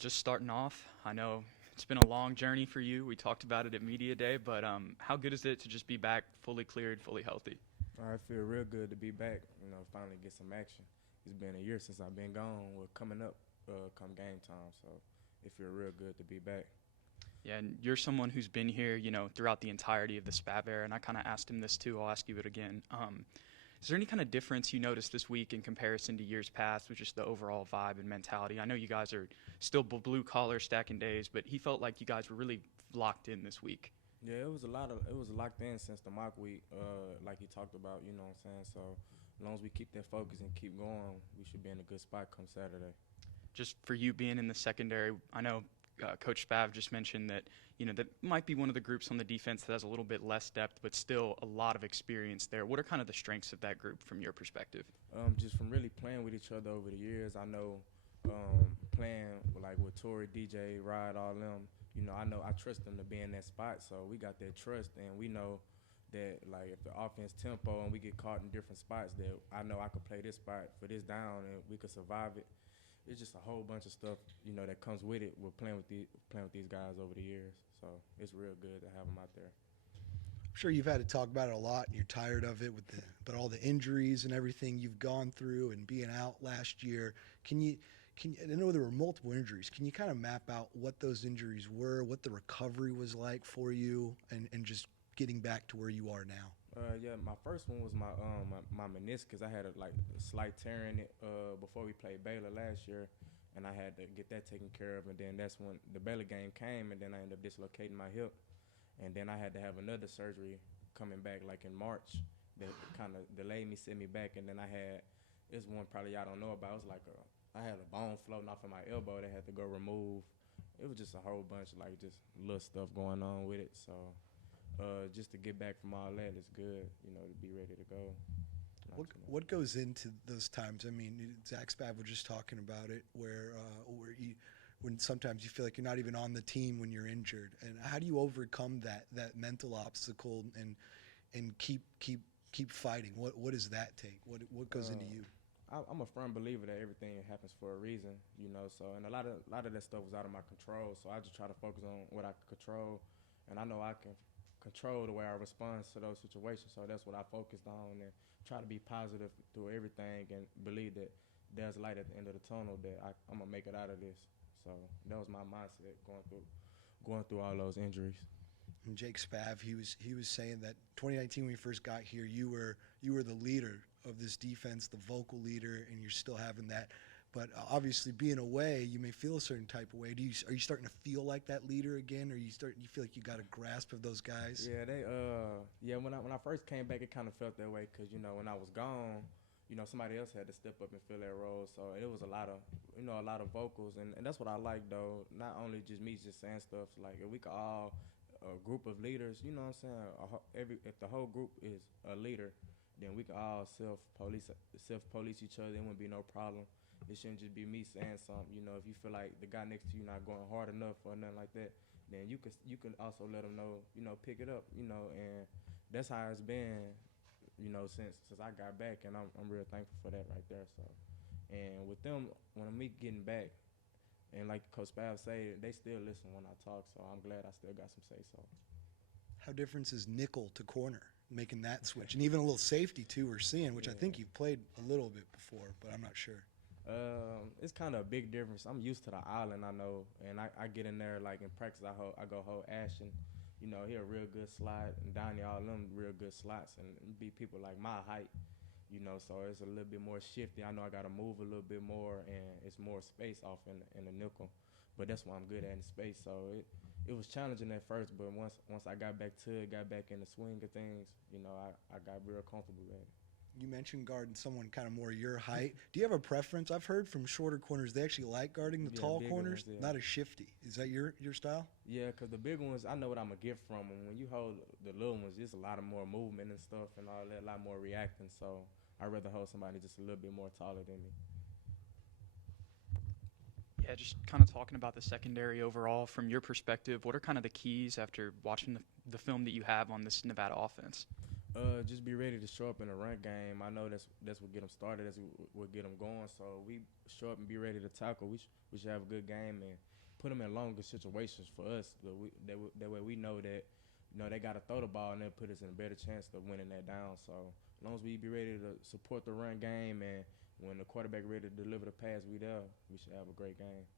Just starting off, I know it's been a long journey for you. We talked about it at Media Day, but how good is it to just be back fully cleared, fully healthy? I feel real good to be back. Finally get some action. It's been a year since I've been gone. We're coming up come game time, so it feel real good to be back. Yeah, and you're someone who's been here, throughout the entirety of the SPAV era, and I kind of asked him this too. I'll ask you it again. Is there any kind of difference you noticed this week in comparison to years past with just the overall vibe and mentality? I know you guys are still blue collar stacking days, but he felt like you guys were really locked in this week. Yeah, it was locked in since the mock week, like he talked about. You know what I'm saying? So as long as we keep that focus and keep going, we should be in a good spot come Saturday. Just for you being in the secondary, I know Coach Spav just mentioned that that might be one of the groups on the defense that has a little bit less depth, but still a lot of experience there. What are kind of the strengths of that group from your perspective? Just from really playing with each other over the years, I know playing like with Tory, DJ, Rod, all them. I know I trust them to be in that spot, so we got that trust, and we know that like if the offense tempo and we get caught in different spots, that I know I could play this spot for this down and we could survive it. It's just a whole bunch of stuff, that comes with it. We're playing with these guys over the years, so it's real good to have them out there. I'm sure you've had to talk about it a lot, and you're tired of it but all the injuries and everything you've gone through and being out last year. I know there were multiple injuries. Can you kind of map out what those injuries were, what the recovery was like for you, and just getting back to where you are now? Yeah, my first one was my meniscus. I had a slight tear in it before we played Baylor last year, and I had to get that taken care of. And then that's when the Baylor game came, and then I ended up dislocating my hip, and then I had to have another surgery coming back like in March that kind of delayed me, set me back. And then I had this one probably y'all don't know about. It was like I had a bone floating off of my elbow that had to go remove. It was just a whole bunch of just little stuff going on with it. So just to get back from all that, it's good, to be ready to go. What goes into those times? I mean, Zach Spav was just talking about it, where when sometimes you feel like you're not even on the team when you're injured, and how do you overcome that mental obstacle and keep fighting? What does that take? What goes into you? I'm a firm believer that everything happens for a reason, So, and a lot of that stuff was out of my control. So I just try to focus on what I can control, and I know I can control the way I respond to those situations. So that's what I focused on, and try to be positive through everything, and believe that there's light at the end of the tunnel, that I'm gonna make it out of this. So that was my mindset going through all those injuries. And Jake Spav, he was saying that 2019 when you first got here, you were the leader of this defense, the vocal leader, and you're still having that. But obviously, being away, you may feel a certain type of way. Are you starting to feel like that leader again, or you feel like you got a grasp of those guys? Yeah, when I first came back, it kind of felt that way because when I was gone, somebody else had to step up and fill that role. So it was a lot of vocals, and that's what I like though. Not only just me just saying stuff, like if we could all a group of leaders, you know what I'm saying? If the whole group is a leader, then we can all self-police each other. It wouldn't be no problem. It shouldn't just be me saying something. If you feel like the guy next to you not going hard enough or nothing like that, then you can also let them know, pick it up, and that's how it's been, since I got back, and I'm real thankful for that right there. So, and with them, when I'm getting back, and like Coach Spav said, they still listen when I talk, so I'm glad I still got some say-so. How different is nickel to corner, making that switch? And even a little safety, too, we're seeing, which I think you've played a little bit before, but I'm not sure. It's kind of a big difference. I'm used to the island, I know, and I get in there, like in practice, I go hold Ashton. He a real good slot, and Donnie, all them real good slots, and be people like my height, so it's a little bit more shifty. I know I got to move a little bit more, and it's more space off in the nickel, but that's what I'm good at in space. So it was challenging at first, but once I got back to it, got back in the swing of things, I got real comfortable at it. You mentioned guarding someone kind of more your height. Do you have a preference? I've heard from shorter corners they actually like guarding the tall corners, ones, yeah. Not as shifty. Is that your style? Yeah, because the big ones, I know what I'm going to get from them. When you hold the little ones, there's a lot of more movement and stuff and all that, a lot more reacting. So I'd rather hold somebody just a little bit more taller than me. Yeah, just kind of talking about the secondary overall, from your perspective, what are kind of the keys after watching the film that you have on this Nevada offense? Just be ready to show up in the run game. I know that's what get them started. That's what get them going. So we show up and be ready to tackle. We should have a good game and put them in longer situations for us. That way we know that they got to throw the ball and they'll put us in a better chance of winning that down. So as long as we be ready to support the run game and when the quarterback ready to deliver the pass, we there. We should have a great game.